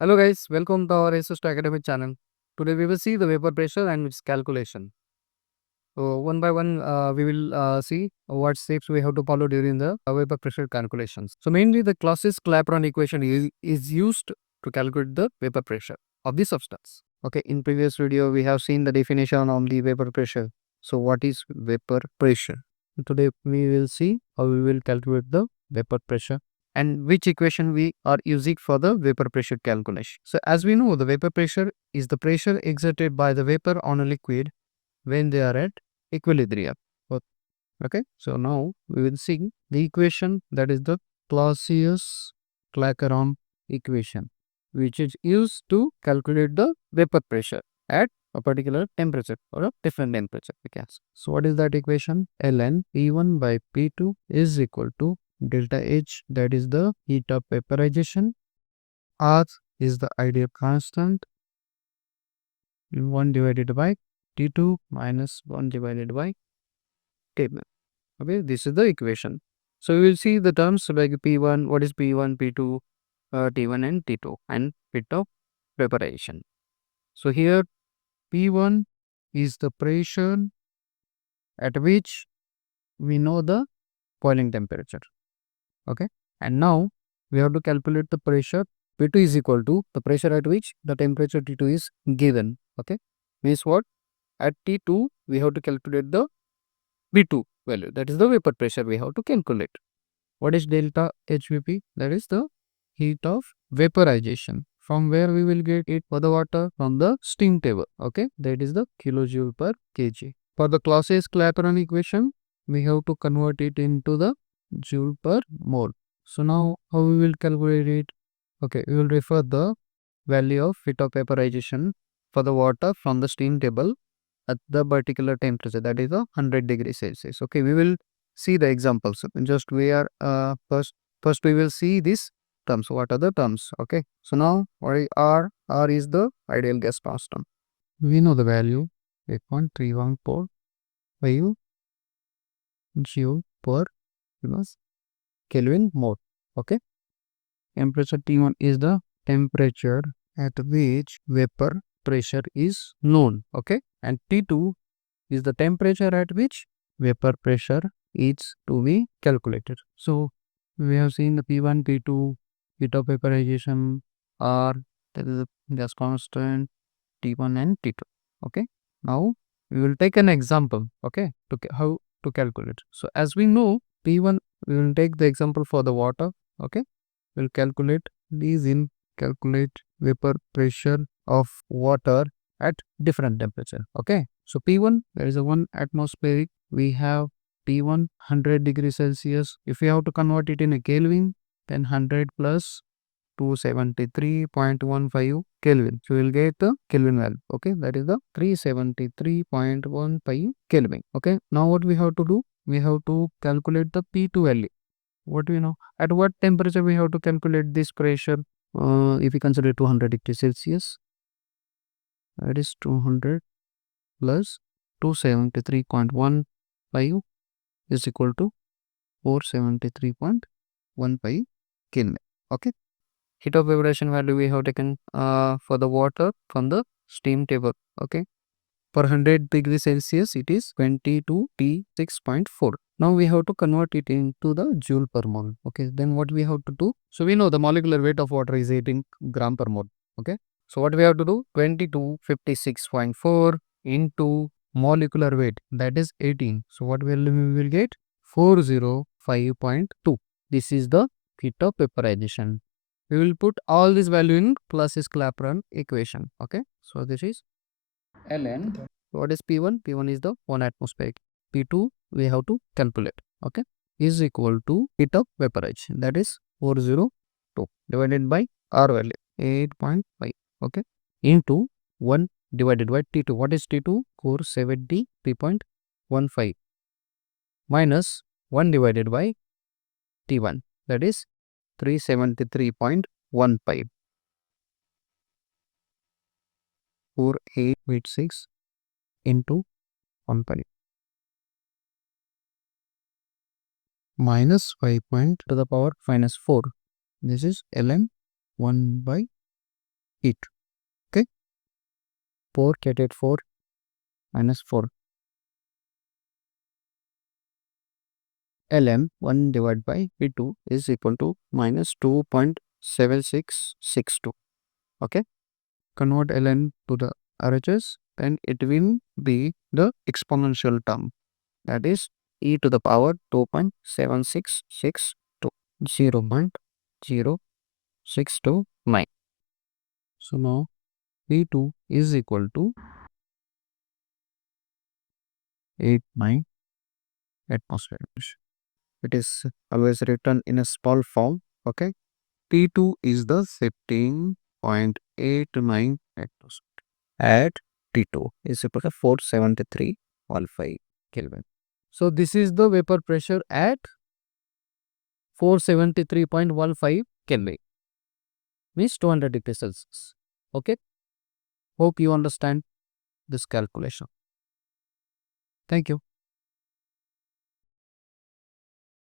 Hello guys, welcome to our ASUS Academic channel. Today we will see the vapor pressure and its calculation. So one by one we will see what steps we have to follow during the vapor pressure calculations. So mainly the clausius clapeyron equation is used to calculate the vapor pressure of the substance. Okay, in previous video we have seen the definition of the vapor pressure. So what is vapor pressure? Today we will see how we will calculate the vapor pressure and which equation we are using for the vapor pressure calculation. So as we know, the vapor pressure is the pressure exerted by the vapor on a liquid when they are at equilibrium. Okay, so now we will see the equation, that is the clausius clapeyron equation, which is used to calculate the vapor pressure at a particular temperature or a different temperature. Okay. So what is that equation? Ln P1 by P2 is equal to delta H, that is the heat of vaporization. R is the ideal constant, 1 divided by T2 minus 1 divided by T1. Okay, this is the equation. So we will see the terms like P1, what is P1, P2, T1 and T2 and bit of preparation. So here P1 is the pressure at which we know the boiling temperature. Okay, and now we have to calculate the pressure. P2 is equal to the pressure at which the temperature T2 is given. Okay, means what? At T2 we have to calculate the P2 value, that is the vapor pressure we have to calculate. What is delta HVP? That is the heat of vaporization. From where we will get it for the water? From the steam table. Okay, that is the kilojoule per kg. For the Clausius Clapeyron equation, we have to convert it into the joule per mole. So now how we will calculate it? Okay, we will refer the value of heat of vaporization for the water from the steam table at the particular temperature, that is a 100 degrees Celsius. Okay, we will see the examples. Just we are first we will see these terms. What are the terms? Okay, so now what is R is the ideal gas constant. We know the value 8.3145 joule per Kelvin mole. Okay, temperature T1 is the temperature at which vapor pressure is known. Okay, and T2 is the temperature at which vapor pressure is to be calculated. So we have seen the P1, P2, heat of vaporization, R, that is the gas constant, T1 and T2. Okay. Now we will take an example. Okay. How to calculate. So as we know, P1, we will take the example for the water. Okay. We'll calculate these in calculate vapor pressure of water at different temperature. Okay, so P1, there is a 1 atmospheric, we have P1 100 degrees Celsius. If we have to convert it in a Kelvin, then 100 plus 273.15 Kelvin. So we'll get the Kelvin value. Okay, that is the 373.15 Kelvin. Okay, now what we have to do? We have to calculate the P2 value. What do we know? At what temperature we have to calculate this pressure? If we consider 200 degrees Celsius, that is 200 plus 273.15 is equal to 473.15 Kelvin. Okay. Heat of evaporation value we have taken for the water from the steam table. Okay. Per 100 degrees Celsius, it is 22 T6.4. Now we have to convert it into the joule per mole. Okay, then what we have to do? So we know the molecular weight of water is 18 gram per mole. Okay, so what we have to do? 2256.4 into molecular weight, that is 18. So what we will get? 405.2. This is the heat of vaporization. We will put all this value in Clausius Clapeyron equation. Okay, so this is Ln. What is P1? P1 is the 1 atmospheric. P2 we have to calculate. Okay, is equal to heat of vaporization, that is 402 divided by R value 8.5. Okay, into 1 divided by T2. What is T2? 473.15 minus 1 divided by T1, that is 373.15. 4886 into 1.5 minus 5 point to the power minus 4. This is ln 1 by heat. Okay, 4 catate 4 minus 4 Lm 1 divided by P2 is equal to minus 2.7662. Okay, convert ln to the RHS, and it will be the exponential term, that is e to the power 2.7662, 0.0629. So now P2 is equal to 89 atmospheres. It is always written in a small form. Okay, T2 is the 15.89 atmosphere at T2 is equal to 473.15 Kelvin. So this is the vapor pressure at 473.15 Kelvin, means 200 degrees Celsius. Okay, hope you understand this calculation. Thank you.